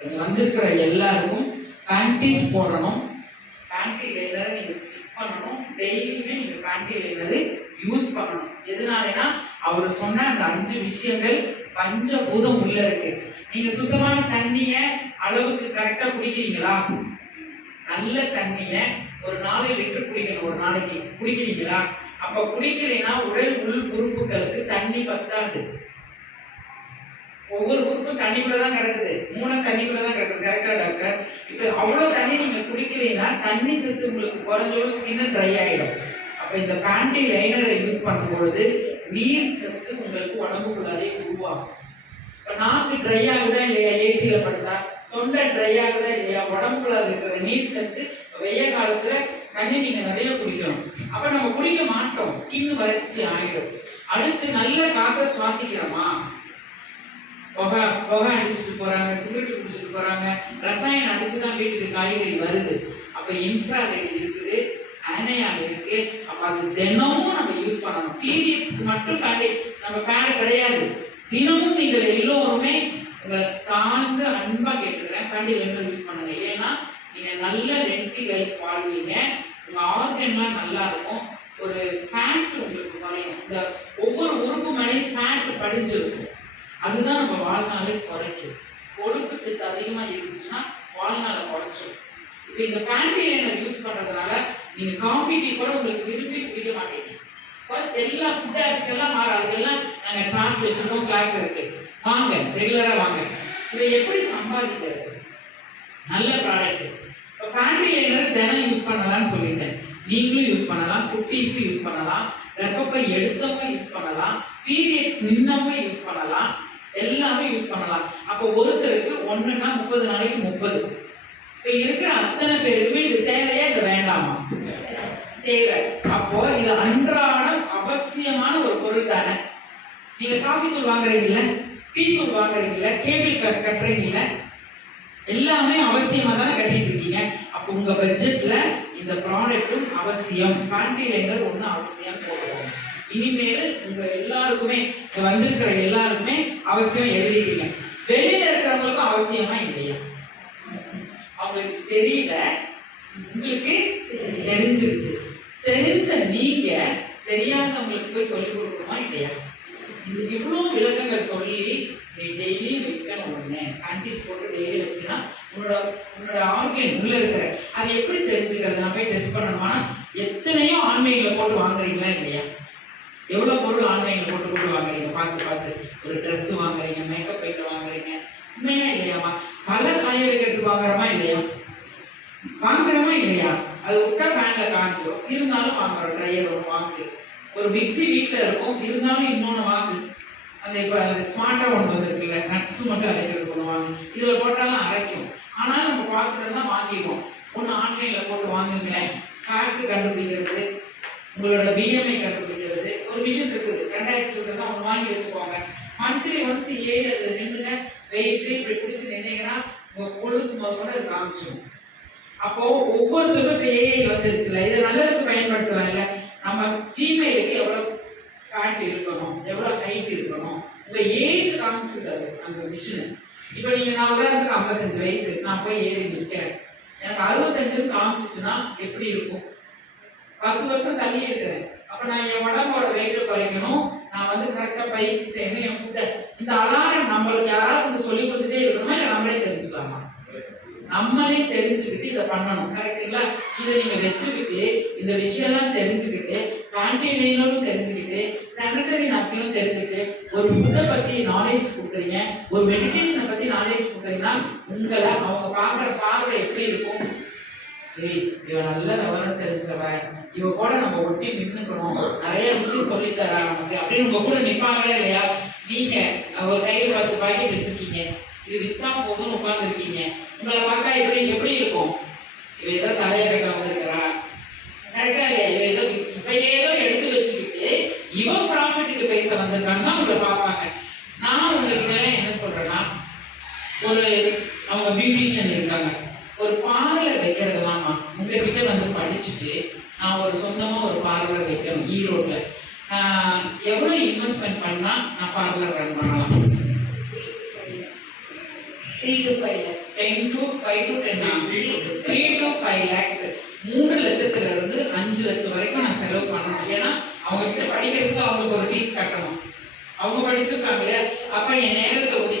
வந்திருக்கிற எல்லாருக்கும் பேண்டீஸ் போடணும். பேண்டி லைனரை நீங்கள் ஸ்டிக் பண்ணணும். டெய்லியுமே நீங்கள் பேண்டி லைனரை யூஸ் பண்ணணும். எதனாலனா அவர் சொன்ன அந்த 5 விஷயங்கள் பஞ்சபூதம் உள்ள இருக்கு. நீங்க சுத்தமான தண்ணிய அளவுக்கு கரெக்டா குடிக்கிறீங்களா? நல்ல தண்ணிய ஒரு 4 லிட்டர் குடிக்கணும். ஒரு நாளைக்கு குடிக்கிறீங்களா? அப்ப குடிக்கிறீங்கன்னா உடல் உள் உறுப்புகளுக்கு தண்ணி பத்தாது. ஒவ்வொரு உறுப்பும் தண்ணிக்குள்ளதான் கிடக்குது. மூணு தண்ணிக்குள்ளதான் கிடக்குது. கரெக்டா டாக்டர்? இப்ப அவ்வளவு தண்ணி நீங்க குடிக்கிறீங்கன்னா தண்ணி சத்து உங்களுக்கு குறைஞ்சோட ஸ்கின் ட்ரை ஆயிடும். அப்ப இந்த பேண்டி லைனரை யூஸ் பண்ணும்பொழுது நீர் சத்து உங்களுக்கு உடம்புக்குள்ளாலே உருவாகும். இப்ப நாக்கு ட்ரை ஆகுதா இல்லையா? ஏசியில படுத்தா தொண்டை ட்ரை ஆகுதா இல்லையா? உடம்புக்குள்ள இருக்கிற நீர் சத்து வெய்ய காலத்துல தண்ணி நீங்க நிறைய குடிக்கணும். அப்ப நம்ம குடிக்க மாட்டோம், ஸ்கின் வறட்சி ஆயிடும். அடுத்து நல்ல காத்த சுவாசிக்கிறோமா? புகை அடிச்சுட்டு போறாங்க, சிகரெட் குடிச்சிட்டு போறாங்க, ரசாயனம் அடிச்சுதான் வீட்டுக்கு காய்கறி வருது. அப்ப இன்ஃப்ராரெட் இருக்குது, ஆனையான் இருக்கு. அப்ப அது தினமும் நம்ம யூஸ் பண்ணணும். பீரியட்ஸ்க்கு மட்டும் நம்ம பேட் கிடையாது. தினமும் நீங்கள் எல்லோருமே உங்களை தாழ்ந்து அன்பா கேட்டுக்கிறேன், பேண்டி லைனர் யூஸ் பண்ணுங்க. ஏன்னா நீங்க நல்ல லென்த்தி லைஃப் வாழ்வீங்க. உங்க ஆர்கன்லாம் நல்லா இருக்கும். ஒரு ஃபேட் உங்களுக்கு குறையும். இந்த ஒவ்வொரு உறுப்பு மேலேயும் ஃபேட் படிஞ்சிருக்கும். அதுதான் நம்ம வாழ்நாளை குறைக்கும். கொழுப்பு சத்து அதிகமா இருந்துச்சுன்னா வாழ்நாளை குறைச்சிடும். இப்போ இந்த பேண்டி லைனர் யூஸ் பண்றதுனால நீங்க காஃபி டீ கூட உங்களுக்கு விரும்பி குடிக்க மாட்டீங்க. எல்லா ஃபுட் ஹேபிட் எல்லாம் மாறும். அதெல்லாம் நாங்க சார்ஜ் வச்சிருக்கோம், கிளாஸ் இருக்கு, வாங்க ரெகுலரா வாங்க. இதை எப்படி சம்பாதிக்கிறது? நல்ல ப்ராடக்ட். இப்போ பேண்டி லைனர் தினம் யூஸ் பண்ணலாம்னு சொல்லிட்டேன். நீங்களும் யூஸ் பண்ணலாம், குட்டீஸும் யூஸ் பண்ணலாம், கர்ப்பப்பை எடுத்தவங்க யூஸ் பண்ணலாம், பீரியட்ஸ் நின்னவங்க யூஸ் பண்ணலாம், எல்லாமே யூஸ் பண்ணலாம். அப்போ ஒருத்தருக்கு 1ன்னா 30 நாளைக்கு 30. இப்ப இருக்கிற அத்தனை பேருக்குமே இது தேவையா இல்லை வேண்டாமா? தேவை. அப்போ இது அன்றாடம் அவசியமான ஒரு பொருள் தானே. நீங்க காஃபி தூள் வாங்குறீங்கல்ல, டீ தூள் வாங்குறீங்கல்ல, கேபிள் காசு கட்டுறீங்கல்ல, எல்லாமே அவசியமா தானே கட்டிட்டு இருக்கீங்க. அப்போ உங்க பட்ஜெட்ல இந்த ப்ராடக்ட்டும் அவசியம். பேண்டி லைனர் ஒண்ணு அவசியம் போடுவோம். இனிமேல் உங்க எல்லாருக்குமே வந்திருக்கிற எல்லாருக்குமே அவசியம் எழுதிக்கிறீங்க. வெளியில இருக்கிறவங்களுக்கும் அவசியமா இல்லையா? அவங்களுக்கு தெரியல, உங்களுக்கு தெரிஞ்சிருச்சு. தெரிஞ்ச நீங்க தெரியாதவங்களுக்கு போய் சொல்லிக் கொடுக்கணுமா இல்லையா? இவ்வளவு விளக்கங்கள் சொல்லி நீ டெய்லி வைக்கணும். ஒண்ணு ஆன்டிஸ் போட்டு டெய்லி வச்சுன்னா உன்னோட ஆர்கன் உள்ள இருக்கிற அது எப்படி தெரிஞ்சுக்கிறது? நான் போய் டெஸ்ட் பண்ணணுமா? எத்தனையோ ஆன்லைன்ல போட்டு வாங்குறீங்களா இல்லையா? எவ்வளவு பொருள் ஆன்லைன்ல போட்டு வாங்குறீங்க. பார்த்து ஒரு ட்ரெஸ் வாங்குறீங்க, மேக்கப் ஐட்டம் வாங்குறீங்க. உண்மையா இல்லையாமா? கலர் காய வைக்கிறதுக்கு வாங்குறோமா இல்லையா? வாங்குறோமா இல்லையா? அது விட்டா ஃபேன்ல காஞ்சிடும். இருந்தாலும் வாங்குறோம். ட்ரையர் ஒன்று வாங்கு. ஒரு மிக்சி வீட்டில் இருக்கும், இருந்தாலும் இன்னொன்று வாங்கு. அந்த இப்போ அந்த ஸ்மார்ட்டா ஒன்று வந்துருக்குல்ல, நட்ஸ் மட்டும் அரைக்கிறது ஒன்று வாங்கு. இதுல போட்டாலும் அரைக்கும். ஆனாலும் நம்ம பார்த்துட்டு தான் வாங்கிடுவோம். ஒன்று ஆன்லைன்ல போட்டு வாங்குங்களேன். ஃபேக்ட் கண்டுபிடிக்கிறது, உங்களோட பிஎம்ஐ கண்டுபிடிக்கிறது ஒரு விஷயம் இருக்குது. 2000 சொல்றதா ஒன்று வாங்கி வச்சுக்கோங்க. மந்த்லி ஒன்ஸ் ஏறி அதில் நின்றுங்க, வெயிட் இப்படி பிடிச்சி நின்னீங்கன்னா உங்க கொழுப்பு முதல்ல அது காமிச்சிடும். அப்போ ஒவ்வொருத்தருக்கும் இப்போ ஏஐ வந்துருச்சுல, இதை நல்லதுக்கு பயன்படுத்துவாங்கல்ல. நம்ம ஃபீமேலுக்கு எவ்வளோ ஃபேட் இருக்கணும், எவ்வளோ ஹைட் இருக்கணும், உங்க ஏஜ் காமிச்சுட்டாரு அந்த மிஷின். இப்போ நீங்க நான் உதாரணத்துக்கு 55 வயசு, நான் போய் ஏறி நிற்கிறேன். எனக்கு 65 காமிச்சிச்சுன்னா எப்படி இருக்கும்? 10 வருஷம் தள்ளி இருக்கிறேன். அப்ப நான் என் உடம்போட வெயிட்டை குறைக்கணும். நான் வந்து கரெக்டா பயிற்சி செய்யணும். என் ஃபுட்டை இந்த அலாரம் நம்மளுக்கு யாராவது சொல்லி கொடுத்துட்டே இருக்கணுமா இல்லை நம்மளே தெரிஞ்சுக்கலாமா? நம்மளே தெரிஞ்சுக்கிட்டு இதை பண்ணணும். கரெக்டுங்களா? இதை நீங்க வச்சுக்கிட்டு இந்த விஷயம்லாம் தெரிஞ்சுக்கிட்டு பேண்டி லைனரும் தெரிஞ்சுக்கிட்டு சானிட்டரி நாப்கினும் தெரிஞ்சுக்கிட்டு ஒரு ஃபுட்டை பத்தி நாலேஜ் கொடுக்குறீங்க, ஒரு மெடிடேஷனை பத்தி நாலேஜ் கொடுக்குறீங்கன்னா உங்களை அவங்க பார்க்குற பார்வை எப்படி இருக்கும்? இவ நல்ல விவரம் தெரிஞ்சவ, இவ கூட நம்ம ஒட்டி நின்றுக்கணும், நிறைய விஷயம் சொல்லித்தரா நமக்கு அப்படின்னு உங்க கூட நிற்பாங்களா இல்லையா? நீங்க ஒரு கையில் 10 பாக்கெட் வச்சிருக்கீங்க, இது வித்தா போதும் உட்கார்ந்துருக்கீங்க. உங்களை பார்த்தா எப்படி இருக்கும்? இவ ஏதோ தலைய கட்ட வந்திருக்கிறா, கரெக்டா இல்லையா? இவ ஏதோ எடுத்து வச்சுக்கிட்டு இவ ப்ராஃபிட்டுக்கு பேச வந்திருக்காங்கன்னா உங்களை பார்ப்பாங்க. நான் உங்களுக்கு என்ன சொல்றேன்னா, ஒரு அவங்க பியூட்டிஷியன் இருக்காங்க, ஒரு பார்லர் வைக்கிறது தான்மா. உங்ககிட்ட வந்து படிச்சுட்டு நான் ஒரு சொந்தமா ஒரு பார்லர் வைக்கணும் ஈரோட்ல, நான் எவ்வளவு இன்வெஸ்ட்மெண்ட் பண்ணா நான் பார்லர் ரன் பண்ணலாம்? 3 to 5 lakhs. 10 to 5 to 10 3 to 5 lakhs 3 லட்சத்துல இருந்து 5 லட்சம் வரைக்கும் நான் செலவு பண்ணணும். ஏன்னா அவங்க கிட்ட படிக்கிறதுக்கு அவங்களுக்கு ஒரு ஃபீஸ் கட்டணும். அவங்க படிச்சிருக்காங்க இல்லையா, அப்ப என் நேரத்தை ஒதுக்கி